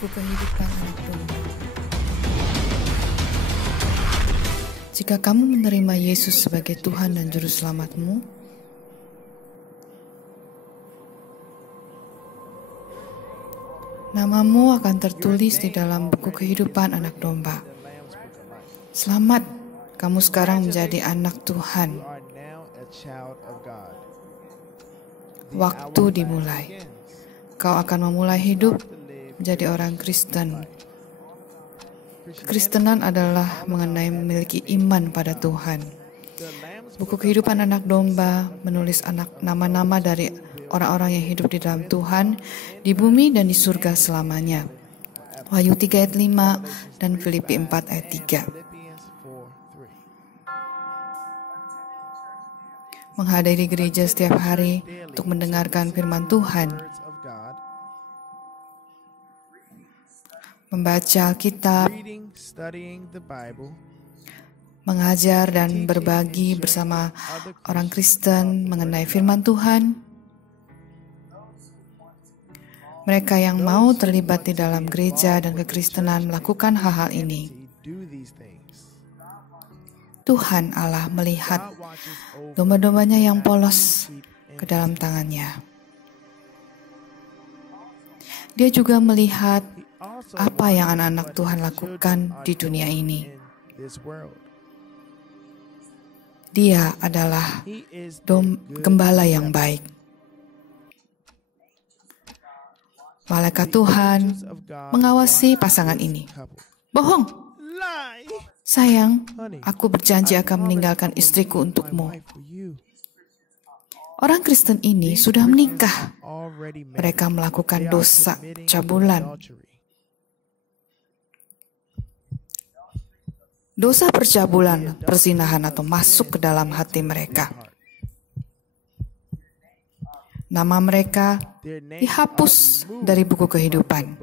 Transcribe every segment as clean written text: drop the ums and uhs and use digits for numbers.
buku kehidupan anak domba. Jika kamu menerima Yesus sebagai Tuhan dan Juru Selamatmu, namamu akan tertulis di dalam buku kehidupan anak domba. Selamat, kamu sekarang menjadi anak Tuhan. Waktu dimulai. Kau akan memulai hidup menjadi orang Kristen. Kekristenan adalah mengenai memiliki iman pada Tuhan. Buku kehidupan anak domba menulis nama-nama dari orang-orang yang hidup di dalam Tuhan, di bumi dan di surga selamanya. Wahyu 3 ayat 5 dan Filipi 4 ayat 3. Menghadiri gereja setiap hari untuk mendengarkan firman Tuhan, membaca Alkitab, mengajar dan berbagi bersama orang Kristen mengenai firman Tuhan. Mereka yang mau terlibat di dalam gereja dan kekristenan melakukan hal-hal ini. Tuhan Allah melihat domba-dombanya yang polos ke dalam tangannya. Dia juga melihat apa yang anak-anak Tuhan lakukan di dunia ini. Dia adalah gembala yang baik. Malaikat Tuhan mengawasi pasangan ini. Bohong. Sayang, aku berjanji akan meninggalkan istriku untukmu. Orang Kristen ini sudah menikah. Mereka melakukan dosa percabulan. Dosa percabulan, perzinahan atau masuk ke dalam hati mereka. Nama mereka dihapus dari buku kehidupan.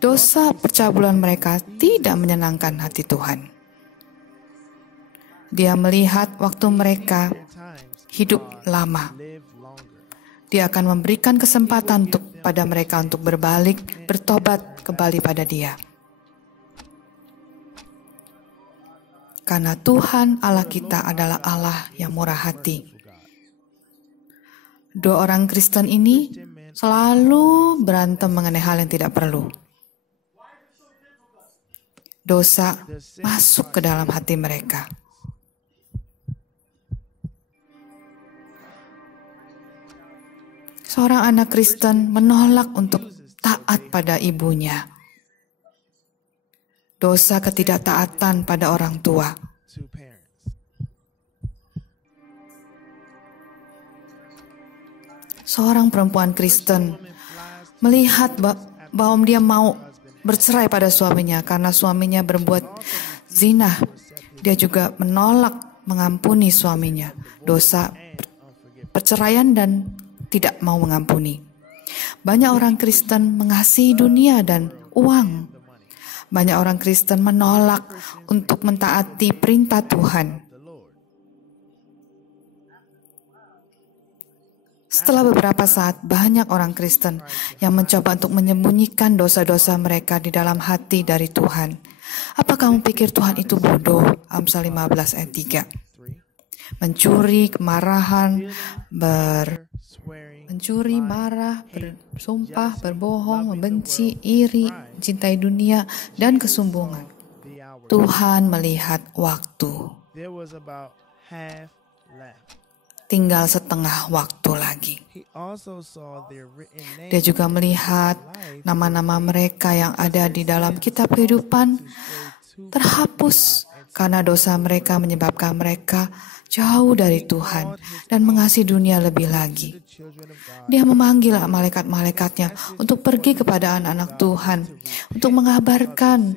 Dosa percabulan mereka tidak menyenangkan hati Tuhan. Dia melihat waktu mereka hidup lama. Dia akan memberikan kesempatan pada mereka untuk berbalik, bertobat kembali pada Dia. Karena Tuhan Allah kita adalah Allah yang murah hati. Dua orang Kristen ini selalu berantem mengenai hal yang tidak perlu. Dosa masuk ke dalam hati mereka. Seorang anak Kristen menolak untuk taat pada ibunya. Dosa ketidaktaatan pada orang tua. Seorang perempuan Kristen melihat bahwa dia mau bercerai pada suaminya karena suaminya berbuat zina. Dia juga menolak mengampuni suaminya. Dosa perceraian dan tidak mau mengampuni. Banyak orang Kristen mengasihi dunia dan uang. Banyak orang Kristen menolak untuk mentaati perintah Tuhan. Setelah beberapa saat, banyak orang Kristen yang mencoba untuk menyembunyikan dosa-dosa mereka di dalam hati dari Tuhan. Apa kamu pikir Tuhan itu bodoh? Amsal 15 ayat 3. Mencuri, kemarahan, mencuri, marah, bersumpah, berbohong, membenci, iri, mencintai dunia, dan kesombongan. Tuhan melihat waktu. Tinggal setengah waktu lagi. Dia juga melihat nama-nama mereka yang ada di dalam kitab kehidupan terhapus karena dosa mereka menyebabkan mereka jauh dari Tuhan dan mengasihi dunia lebih lagi. Dia memanggil malaikat-malaikatnya untuk pergi kepada anak-anak Tuhan, untuk mengabarkan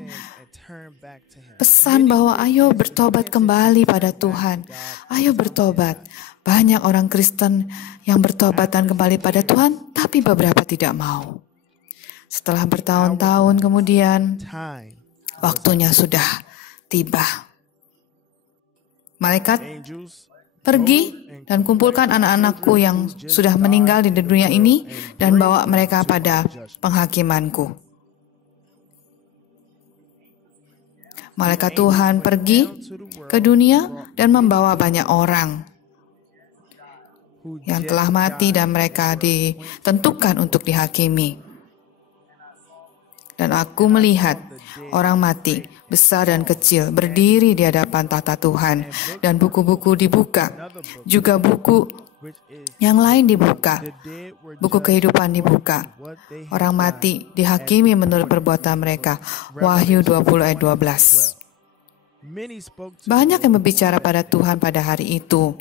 pesan bahwa ayo bertobat kembali pada Tuhan. Ayo bertobat. Banyak orang Kristen yang bertobat dan kembali pada Tuhan, tapi beberapa tidak mau. Setelah bertahun-tahun kemudian, waktunya sudah tiba. Malaikat Pergi dan kumpulkan anak-anakku yang sudah meninggal di dunia ini dan bawa mereka pada penghakimanku. Malaikat Tuhan pergi ke dunia dan membawa banyak orang yang telah mati dan mereka ditentukan untuk dihakimi. Dan aku melihat orang mati, besar dan kecil, berdiri di hadapan tahta Tuhan. Dan buku-buku dibuka. Juga buku yang lain dibuka. Buku kehidupan dibuka. Orang mati dihakimi menurut perbuatan mereka. Wahyu 20 ayat 12. Banyak yang berbicara pada Tuhan pada hari itu.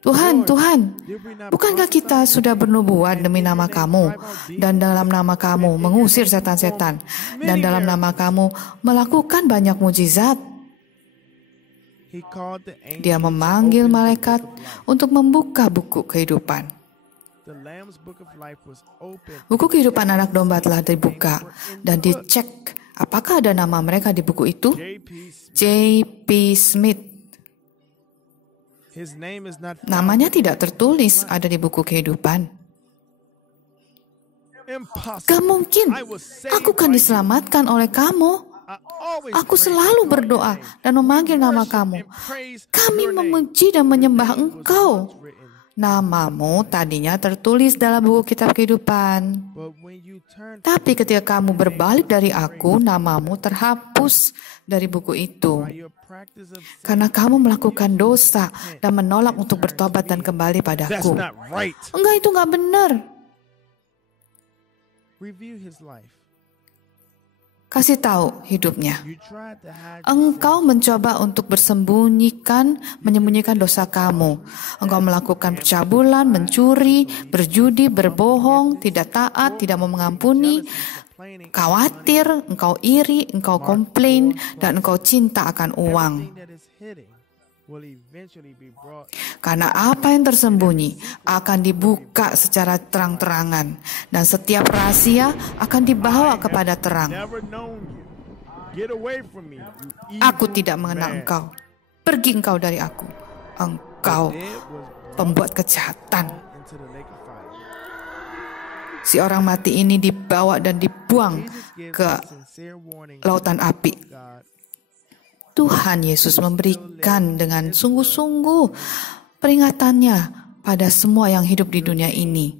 Tuhan, bukankah kita sudah bernubuat demi nama Kamu, dan dalam nama Kamu mengusir setan-setan, dan dalam nama Kamu melakukan banyak mujizat? Dia memanggil malaikat untuk membuka buku kehidupan. Buku kehidupan anak domba telah dibuka, dan dicek apakah ada nama mereka di buku itu. J.P. Smith. Namanya tidak tertulis ada di buku kehidupan. Gak mungkin, aku kan diselamatkan oleh Kamu. Aku selalu berdoa dan memanggil nama Kamu. Kami memuji dan menyembah Engkau. Namamu tadinya tertulis dalam buku kitab kehidupan. Tapi ketika kamu berbalik dari aku, namamu terhapus dari buku itu. Karena kamu melakukan dosa dan menolak untuk bertobat dan kembali padaku. Enggak, itu enggak benar. Kasih tahu hidupnya. Engkau mencoba untuk menyembunyikan dosa kamu. Engkau melakukan pencabulan, mencuri, berjudi, berbohong, tidak taat, tidak mau mengampuni, khawatir, engkau iri, engkau komplain, dan engkau cinta akan uang. Karena apa yang tersembunyi akan dibuka secara terang-terangan, dan setiap rahasia akan dibawa kepada terang. Aku tidak mengenal engkau. Pergi engkau dari aku. Engkau pembuat kejahatan. Si orang mati ini dibawa dan dibuang ke lautan api. Tuhan Yesus memberikan dengan sungguh-sungguh peringatannya pada semua yang hidup di dunia ini.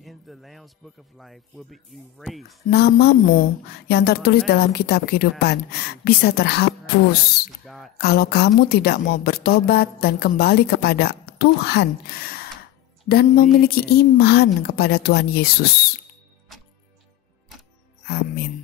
Namamu yang tertulis dalam kitab kehidupan bisa terhapus kalau kamu tidak mau bertobat dan kembali kepada Tuhan dan memiliki iman kepada Tuhan Yesus. Amin.